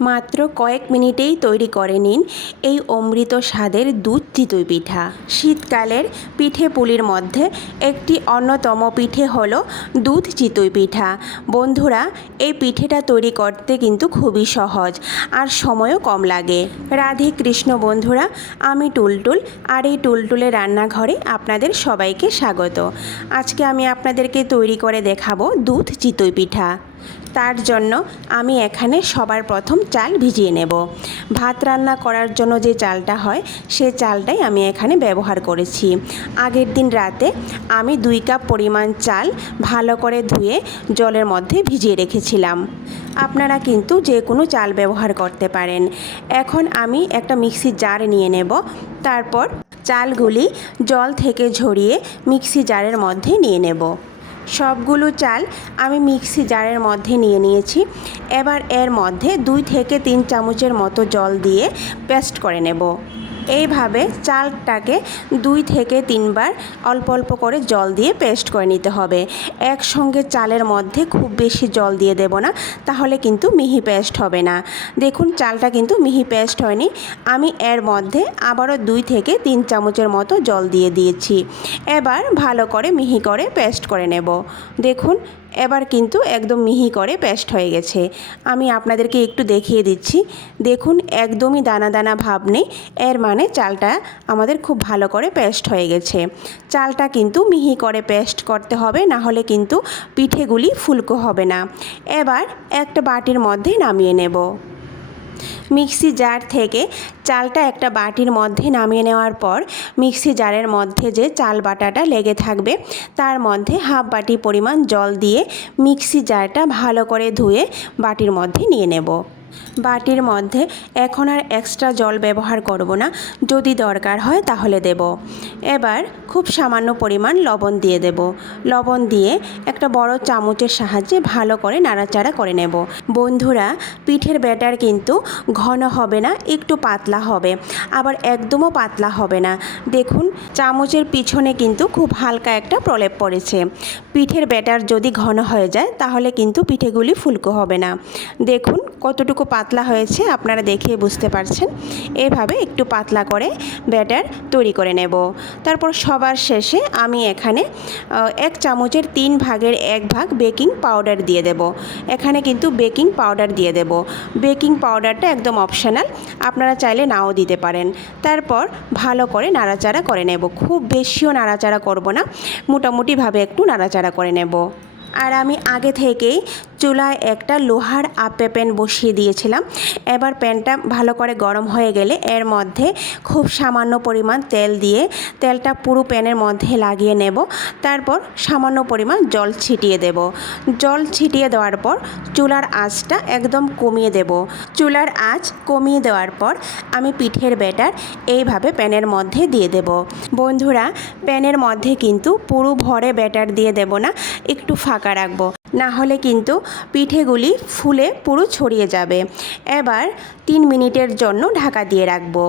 মাত্র কয়েক মিনিটেই তৈরি করে নিন এই অমৃত স্বাদের দুধ চিতই পিঠা। শীতকালের পিঠে পুলির মধ্যে একটি অন্যতম পিঠে হলো দুধ চিতই পিঠা। বন্ধুরা, এই পিঠেটা তৈরি করতে কিন্তু খুবই সহজ আর সময়ও কম লাগে। রাধে কৃষ্ণ বন্ধুরা, আমি টুলটুল, আর এই টুলটুলের রান্নাঘরে আপনাদের সবাইকে স্বাগত। আজকে আমি আপনাদেরকে তৈরি করে দেখাবো দুধ চিতই পিঠা। তার জন্য আমি এখানে সবার প্রথম চাল ভিজিয়ে নেব। ভাত রান্না করার জন্য যে চালটা হয় সে চালটাই আমি এখানে ব্যবহার করেছি। আগের দিন রাতে আমি 2 কাপ পরিমাণ চাল ভালো করে ধুয়ে জলের মধ্যে ভিজিয়ে রেখেছিলাম। আপনারা কিন্তু যে কোনো চাল ব্যবহার করতে পারেন। এখন আমি একটা মিক্সি জার নিয়ে নেব। তারপর চালগুলি জল থেকে ঝরিয়ে মিক্সি জারের মধ্যে নিয়ে নেব। সবগুলো চাল আমি মিক্সি জারের মধ্যে নিয়ে নিয়েছি। এবার এর মধ্যে 2 থেকে 3 চামচের মতো জল দিয়ে পেস্ট করে নেব। এইভাবে চালটাকে 2 থেকে 3 বার অল্প অল্প করে জল দিয়ে পেস্ট করে নিতে হবে। একসঙ্গে চালের মধ্যে খুব বেশি জল দিয়ে দেব না, তাহলে কিন্তু মিহি পেস্ট হবে না। দেখুন, চালটা কিন্তু মিহি পেস্ট হয়নি। আমি এর মধ্যে আবারও 2 থেকে 3 চামচের মতো জল দিয়ে দিয়েছি। এবার ভালো করে মিহি করে পেস্ট করে নেব। দেখুন, এবার কিন্তু একদম মিহি করে পেস্ট হয়ে গেছে। আমি আপনাদেরকে একটু দেখিয়ে দিচ্ছি। দেখুন, একদমই দানা দানা ভাব নেই। এর মানে চালটা আমাদের খুব ভালো করে পেস্ট হয়ে গেছে। চালটা কিন্তু মিহি করে পেস্ট করতে হবে, না হলে কিন্তু পিঠেগুলি ফুলকো হবে না। এবার একটা বাটির মধ্যে নামিয়ে নেব। মিক্সি জার থেকে চালটা একটা বাটির মধ্যে নামিয়ে নেওয়ার পর মিক্সি জারের মধ্যে যে চাল বাটাটা লেগে থাকবে তার মধ্যে হাফ বাটি পরিমাণ জল দিয়ে মিক্সি জারটা ভালো করে ধুয়ে বাটির মধ্যে নিয়ে নেব। বাটির মধ্যে এখন আর এক্সট্রা জল ব্যবহার করব না, যদি দরকার হয় তাহলে দেব। এবার খুব সামান্য পরিমাণ লবণ দিয়ে দেব। লবণ দিয়ে একটা বড় চামচের সাহায্যে ভালো করে নাড়াচাড়া করে নেব। বন্ধুরা, পিঠের ব্যাটার কিন্তু ঘন হবে না, একটু পাতলা হবে, আবার একদমও পাতলা হবে না। দেখুন, চামচের পিছনে কিন্তু খুব হালকা একটা প্রলেপ পড়েছে। পিঠের ব্যাটার যদি ঘন হয়ে যায় তাহলে কিন্তু পিঠেগুলি ফুলকো হবে না। দেখুন কতটুকু পাতলা হয়েছে, আপনারা দেখে বুঝতে পারছেন। এভাবে একটু পাতলা করে ব্যাটার তৈরি করে নেব। তারপর সবার শেষে আমি এখানে 1 চামচের 3 ভাগের 1 ভাগ বেকিং পাউডার দিয়ে দেব। এখানে কিন্তু বেকিং পাউডার দিয়ে দেব। বেকিং পাউডারটা একদম অপশনাল, আপনারা চাইলে নাও দিতে পারেন। তারপর ভালো করে নাড়াচাড়া করে নেব। খুব বেশিও নাড়াচাড়া করব না, মোটামুটিভাবে একটু নাড়াচাড়া করে নেব। আর আমি আগে থেকেই চুলায় একটা লোহার আপে প্যান বসিয়ে দিয়েছিলাম। এবার প্যানটা ভালো করে গরম হয়ে গেলে এর মধ্যে খুব সামান্য পরিমাণ তেল দিয়ে তেলটা পুরো প্যানের মধ্যে লাগিয়ে নেব। তারপর সামান্য পরিমাণ জল ছিটিয়ে দেব। জল ছিটিয়ে দেওয়ার পর চুলার আঁচটা একদম কমিয়ে দেব। চুলার আঁচ কমিয়ে দেওয়ার পর আমি পিঠের ব্যাটার এইভাবে প্যানের মধ্যে দিয়ে দেব। বন্ধুরা, প্যানের মধ্যে কিন্তু পুরো ভরে ব্যাটার দিয়ে দেব না, একটু ফাঁকা রাখবো, না হলে কিন্তু পিঠেগুলি ফুলে পুরো ছড়িয়ে যাবে। এবার 3 মিনিটের জন্য ঢাকা দিয়ে রাখবো।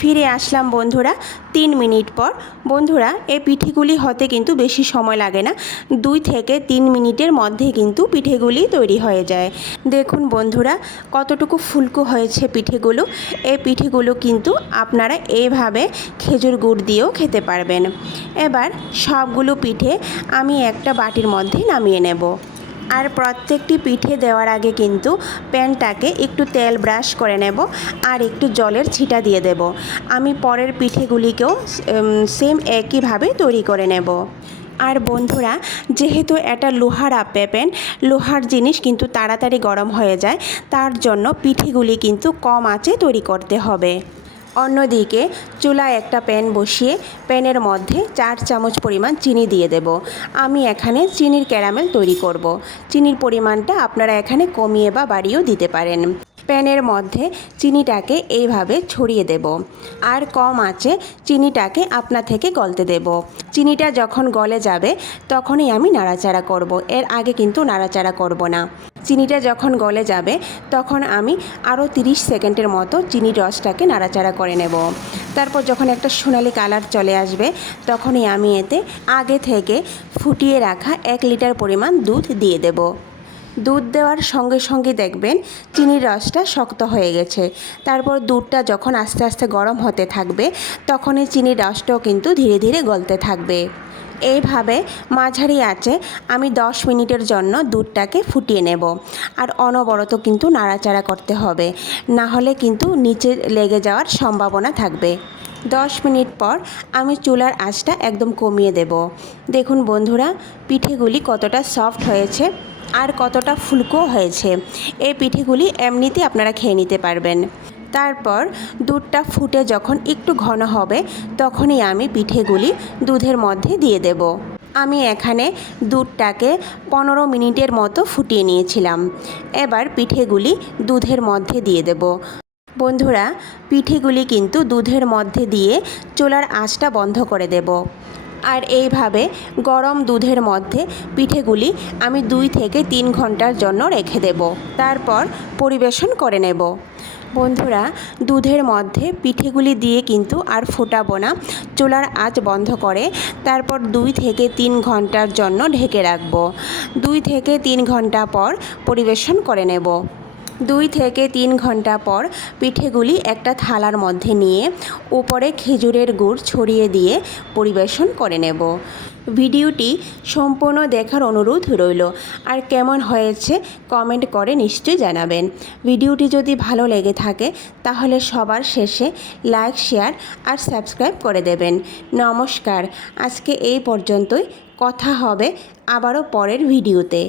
ফিরে আসলাম বন্ধুরা 3 মিনিট পর। বন্ধুরা, এই পিঠেগুলি হতে কিন্তু বেশি সময় লাগে না, 2 থেকে 3 মিনিটের মধ্যে কিন্তু পিঠেগুলি তৈরি হয়ে যায়। দেখুন বন্ধুরা, কতটুকু ফুলকো হয়েছে পিঠেগুলো। এই পিঠেগুলো কিন্তু আপনারা এইভাবে খেজুর গুড় দিয়েও খেতে পারবেন। এবার সবগুলো পিঠে আমি একটা বাটির মধ্যে নামিয়ে নেব। আর প্রত্যেকটি পিঠে দেওয়ার আগে কিন্তু প্যানটাকে একটু তেল ব্রাশ করে নেব আর একটু জলের ছিটা দিয়ে দেব। আমি পরের পিঠেগুলিকেও সেম একইভাবে তৈরি করে নেব। আর বন্ধুরা, যেহেতু এটা লোহার আপে প্যান, লোহার জিনিস কিন্তু তাড়াতাড়ি গরম হয়ে যায়, তার জন্য পিঠেগুলি কিন্তু কম আঁচে তৈরি করতে হবে। অন্যদিকে চুলায় একটা প্যান বসিয়ে প্যানের মধ্যে 4 চামচ পরিমাণ চিনি দিয়ে দেব। আমি এখানে চিনির ক্যারামেল তৈরি করব। চিনির পরিমাণটা আপনারা এখানে কমিয়ে বা বাড়িয়েও দিতে পারেন। প্যানের মধ্যে চিনিটাকে এইভাবে ছড়িয়ে দেব আর কম আঁচে চিনিটাকে আপনা থেকে গলতে দেব। চিনিটা যখন গলে যাবে তখনই আমি নাড়াচাড়া করব, এর আগে কিন্তু নাড়াচাড়া করব না। চিনিটা যখন গলে যাবে তখন আমি আরও 30 সেকেন্ডের মতো চিনির রসটাকে নাড়াচাড়া করে নেব। তারপর যখন একটা সোনালি কালার চলে আসবে তখনই আমি এতে আগে থেকে ফুটিয়ে রাখা 1 লিটার পরিমাণ দুধ দিয়ে দেব। দুধ দেওয়ার সঙ্গে সঙ্গে দেখবেন চিনির রসটা শক্ত হয়ে গেছে। তারপর দুধটা যখন আস্তে আস্তে গরম হতে থাকবে তখন এই চিনির রসটাও কিন্তু ধীরে ধীরে গলতে থাকবে। এইভাবে মাঝারি আঁচে আমি 10 মিনিটের জন্য দুধটাকে ফুটিয়ে নেব। আর অনবরত কিন্তু নাড়াচাড়া করতে হবে, না হলে কিন্তু নিচে লেগে যাওয়ার সম্ভাবনা থাকবে। 10 মিনিট পর আমি চুলার আঁচটা একদম কমিয়ে দেব। দেখুন বন্ধুরা, পিঠেগুলি কতটা সফট হয়েছে আর কতটা ফুলকো হয়েছে। এই পিঠেগুলি এমনিতে আপনারা খেয়ে নিতে পারবেন। তারপর দুধটা ফুটে যখন একটু ঘন হবে তখনই আমি পিঠেগুলি দুধের মধ্যে দিয়ে দেব। আমি এখানে দুধটাকে 15 মিনিটের মতো ফুটিয়ে নিয়েছিলাম। এবার পিঠেগুলি দুধের মধ্যে দিয়ে দেব। বন্ধুরা, পিঠেগুলি কিন্তু দুধের মধ্যে দিয়ে চুলার আঁচটা বন্ধ করে দেব। আর এইভাবে গরম দুধের মধ্যে পিঠেগুলি আমি 2 থেকে 3 ঘন্টার জন্য রেখে দেব। তারপর পরিবেশন করে নেব। বন্ধুরা, দুধের মধ্যে পিঠেগুলি দিয়ে কিন্তু আর ফোটাবো না, চুলার আঁচ বন্ধ করে তারপর 2 থেকে 3 ঘন্টার জন্য ঢেকে রাখবো। 2 থেকে 3 ঘন্টা পর পরিবেশন করে নেব। 2 থেকে 3 ঘন্টা পর পিঠেগুলি একটা থালার মধ্যে নিয়ে উপরে খেজুরের গুড় ছড়িয়ে দিয়ে পরিবেশন করে নেব। ভিডিওটি সম্পূর্ণ দেখার অনুরোধ রইল। আর কেমন হয়েছে কমেন্ট করে নিশ্চয়ই জানাবেন। ভিডিওটি যদি ভালো লেগে থাকে তাহলে সবার শেষে লাইক, শেয়ার আর সাবস্ক্রাইব করে দেবেন। নমস্কার, আজকে এই পর্যন্তই। কথা হবে আবারও পরের ভিডিওতে।